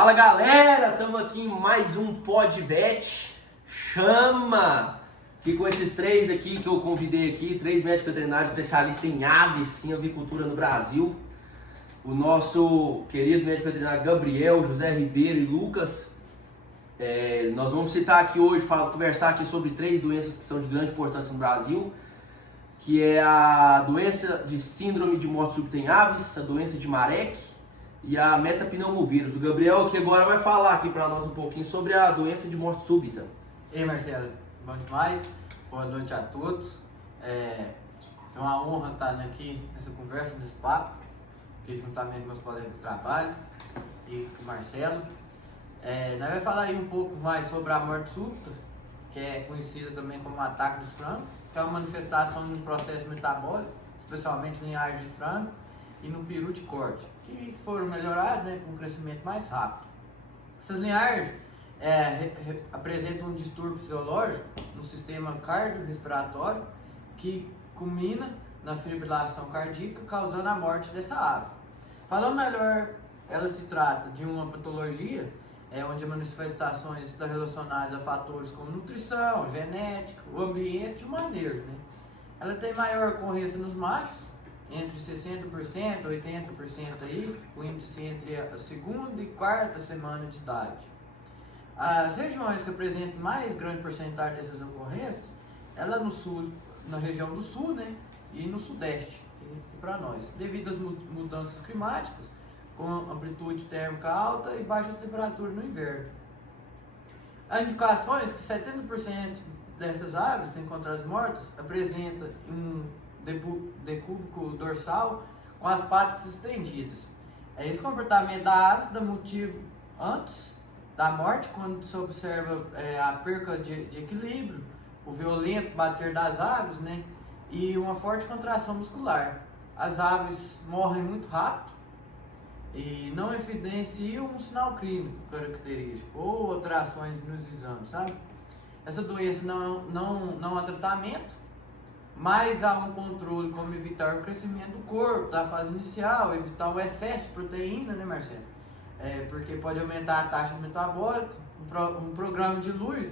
Fala galera, estamos aqui em mais um Podvet. Chama! Aqui com esses três aqui que eu convidei aqui, três médicos veterinários especialistas em aves, em avicultura no Brasil. O nosso querido médico veterinário Gabriel, José Ribeiro e Lucas. Nós vamos citar aqui hoje, conversar aqui sobre três doenças que são de grande importância no Brasil, que é a doença de síndrome de morte súbita em aves, a doença de Marek e a metapneumovírus. O Gabriel aqui agora vai falar aqui para nós um pouquinho sobre a doença de morte súbita. Ei Marcelo, bom demais, boa noite a todos. É uma honra estar aqui nessa conversa, nesse papo, aqui juntamente com meus colegas de trabalho e com o Marcelo. Nós vamos falar aí um pouco mais sobre a morte súbita, que é conhecida também como ataque dos frangos, que é uma manifestação de um processo metabólico, especialmente em linhagens de frango e no peru de corte, que foram melhoradas, com um crescimento mais rápido. Essas linhagens apresentam um distúrbio fisiológico no sistema cardiorrespiratório que culmina na fibrilação cardíaca, causando a morte dessa ave. Falando melhor, ela se trata de uma patologia onde as manifestações estão relacionadas a fatores como nutrição, genética, o ambiente e o manejo. Ela tem maior ocorrência nos machos, entre 60% e 80% aí, o índice entre a segunda e quarta semana de idade. As regiões que apresentam mais grande porcentagem dessas ocorrências, ela no sul, na região do sul, e no sudeste, para nós, devido às mudanças climáticas, com amplitude térmica alta e baixa temperatura no inverno. Há indicações que 70% dessas aves encontradas mortas apresentam um decúbito dorsal com as patas estendidas. Esse comportamento da ave dá motivo antes da morte, quando se observa a perca de equilíbrio, o violento bater das aves, e uma forte contração muscular. As aves morrem muito rápido e não evidenciam um sinal clínico característico ou alterações nos exames, sabe? Essa doença não há tratamento, mas há um controle como evitar o crescimento do corpo, da fase inicial, evitar o excesso de proteína, Marcelo? Porque pode aumentar a taxa metabólica, um programa de luz,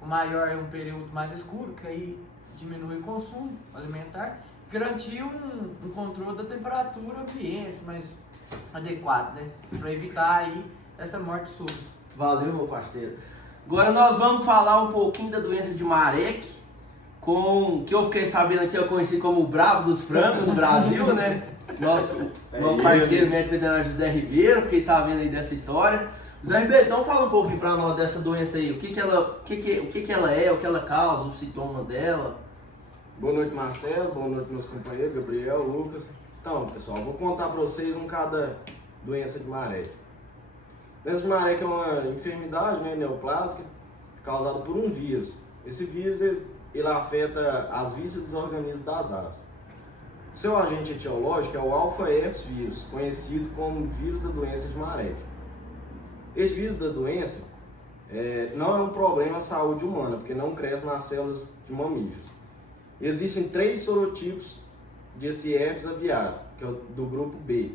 com maior um período mais escuro, que aí diminui o consumo alimentar, garantir um controle da temperatura ambiente mais adequado, para evitar aí essa morte súbita. Valeu, meu parceiro. Agora nós vamos falar um pouquinho da doença de Marek, que eu fiquei sabendo aqui, eu conheci como o brabo dos frangos no Brasil, Nosso parceiro médico veterinário José Ribeiro, fiquei sabendo aí dessa história. José Ribeiro, então fala um pouquinho pra nós dessa doença aí, o que ela é, o que ela causa, os sintomas dela. Boa noite, Marcelo, boa noite meus companheiros, Gabriel, Lucas. Então, pessoal, vou contar para vocês cada doença de Marek. A doença de Marek é uma enfermidade neoplásica causada por um vírus. Esse vírus ele afeta as vísceras dos organismos das aves. Seu agente etiológico é o alfa-herpes vírus, conhecido como vírus da doença de Marek. Esse vírus da doença não é um problema à saúde humana, porque não cresce nas células de mamíferos. Existem três sorotipos desse herpes aviário, que é do grupo B,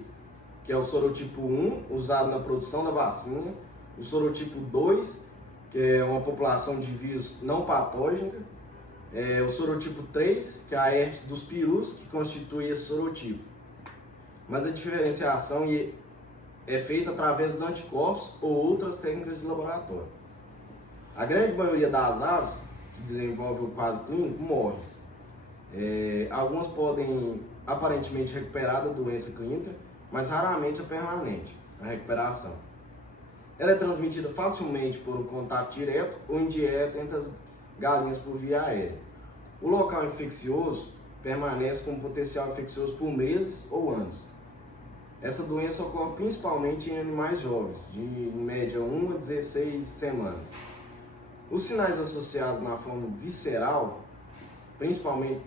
que é o sorotipo 1, usado na produção da vacina, o sorotipo 2, que é uma população de vírus não patógena, o sorotipo 3, que é a herpes dos perus, que constitui esse sorotipo. Mas a diferenciação é feita através dos anticorpos ou outras técnicas de laboratório. A grande maioria das aves que desenvolve o quadro clínico morre. Algumas podem aparentemente recuperar da doença clínica, mas raramente é permanente a recuperação. Ela é transmitida facilmente por um contato direto ou indireto entre as galinhas por via aérea. O local infeccioso permanece com potencial infeccioso por meses ou anos. Essa doença ocorre principalmente em animais jovens, de em média 1 a 16 semanas. Os sinais associados na forma visceral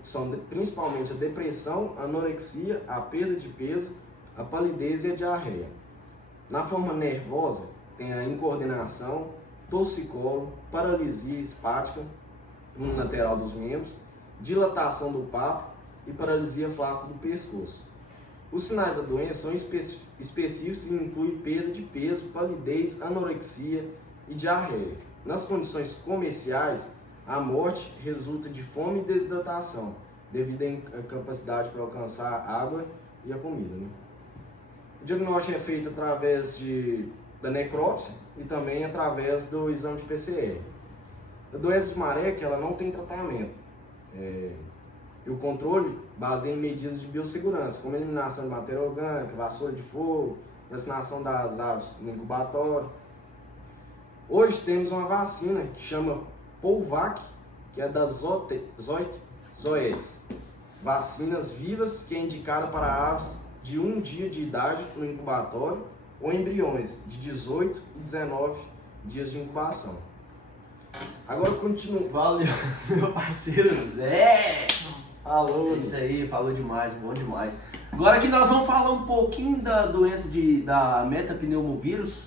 são principalmente a depressão, a anorexia, a perda de peso, a palidez e a diarreia. Na forma nervosa, tem a incoordenação, torcicolo, paralisia espática unilateral dos membros, dilatação do papo e paralisia flácida do pescoço. Os sinais da doença são específicos e incluem perda de peso, palidez, anorexia e diarreia. Nas condições comerciais, a morte resulta de fome e desidratação, devido à incapacidade para alcançar a água e a comida, né? O diagnóstico é feito através da necrópsia e também através do exame de PCR. A doença de Marek, ela não tem tratamento. E o controle baseia em medidas de biossegurança, como eliminação de matéria orgânica, vassoura de fogo, vacinação das aves no incubatório. Hoje temos uma vacina que chama Polvac, que é das Zoetis. Vacinas vivas que é indicada para aves de 1 dia de idade no incubatório ou embriões de 18 e 19 dias de incubação. Agora continua. Valeu, meu parceiro Zé! Alô! É isso aí, falou demais, bom demais. Agora que nós vamos falar um pouquinho da doença da metapneumovírus,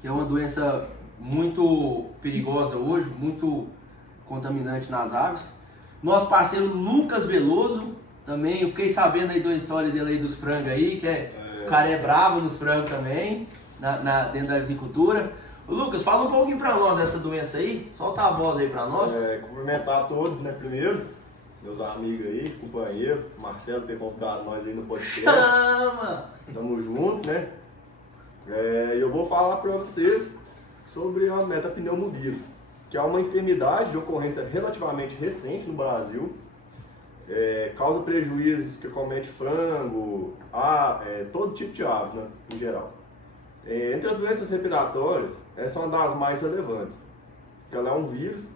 que é uma doença muito perigosa hoje, muito contaminante nas aves. Nosso parceiro Lucas Veloso, também, eu fiquei sabendo aí da história dele aí dos frangos aí, o cara é bravo nos frangos também, dentro da agricultura. Ô, Lucas, fala um pouquinho pra nós dessa doença aí, solta a voz aí pra nós. Cumprimentar a todos, né, primeiro, meus amigos aí, companheiro, Marcelo, ter convidado nós aí no podcast. Chama! Tamo junto, né? Eu vou falar pra vocês sobre a metapneumovírus, que é uma enfermidade de ocorrência relativamente recente no Brasil, causa prejuízos que comete frango, todo tipo de aves, né, em geral. Entre as doenças respiratórias, essa é uma das mais relevantes, que ela é um vírus,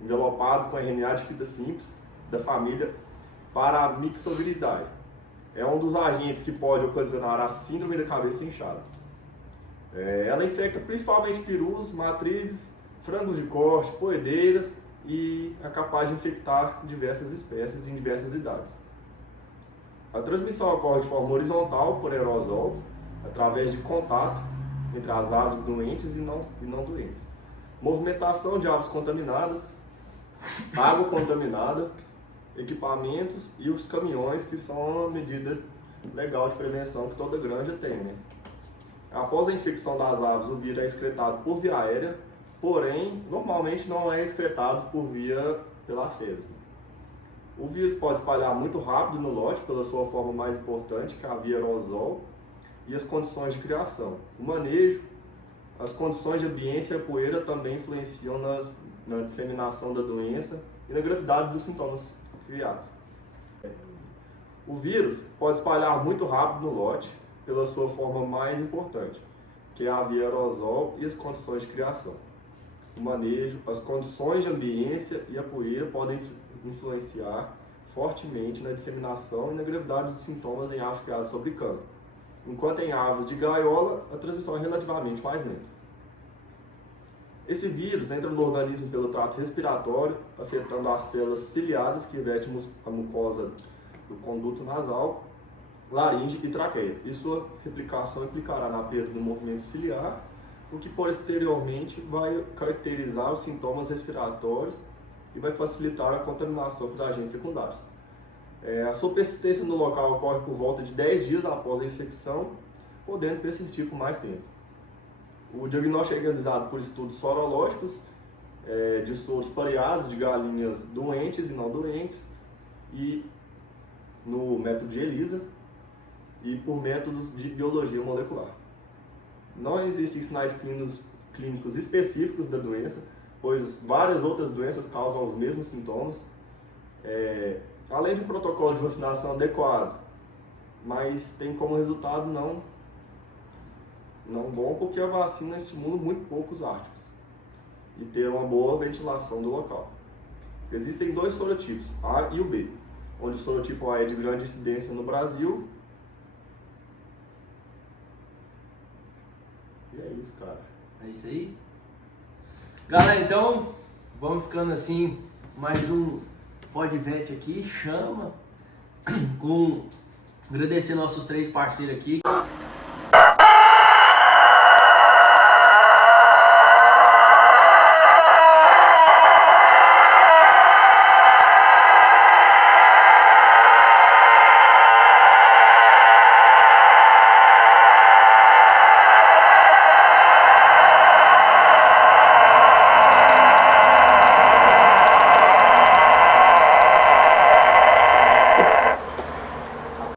envelopado com RNA de fita simples da família Paramyxoviridae. É um dos agentes que pode ocasionar a síndrome da cabeça inchada. Ela infecta principalmente perus, matrizes, frangos de corte, poedeiras e é capaz de infectar diversas espécies em diversas idades. A transmissão ocorre de forma horizontal por aerosol, através de contato entre as aves doentes e não doentes. Movimentação de aves contaminadas, água contaminada, equipamentos e os caminhões, que são uma medida legal de prevenção que toda granja tem, né? Após a infecção das aves, o vírus é excretado por via aérea, porém, normalmente não é excretado pelas fezes. O vírus pode espalhar muito rápido no lote, pela sua forma mais importante, que é a via aerosol, e as condições de criação. O manejo, as condições de ambiência e a poeira também influenciam na disseminação da doença e na gravidade dos sintomas criados. O vírus pode espalhar muito rápido no lote, pela sua forma mais importante, que é a via aerosol e as condições de criação. O manejo, as condições de ambiência e a poeira podem influenciar fortemente na disseminação e na gravidade dos sintomas em aves criadas sob cano. Enquanto em aves de gaiola, a transmissão é relativamente mais lenta. Esse vírus entra no organismo pelo trato respiratório, afetando as células ciliadas que revestem a mucosa do conduto nasal, laringe e traqueia. E sua replicação implicará na perda do movimento ciliar, o que posteriormente vai caracterizar os sintomas respiratórios e vai facilitar a contaminação por agentes secundários. A sua persistência no local ocorre por volta de 10 dias após a infecção, podendo persistir por mais tempo. O diagnóstico é realizado por estudos sorológicos, de soros pareados de galinhas doentes e não doentes, e no método de ELISA, e por métodos de biologia molecular. Não existem sinais clínicos específicos da doença, pois várias outras doenças causam os mesmos sintomas, além de um protocolo de vacinação adequado, mas tem como resultado não bom, porque a vacina estimula muito pouco os árticos e ter uma boa ventilação do local. Existem dois sorotipos, A e o B, onde o sorotipo A é de grande incidência no Brasil. E é isso, cara. É isso aí. Galera, então, vamos ficando assim, mais um Podvet aqui, chama, agradecer nossos 3 parceiros aqui.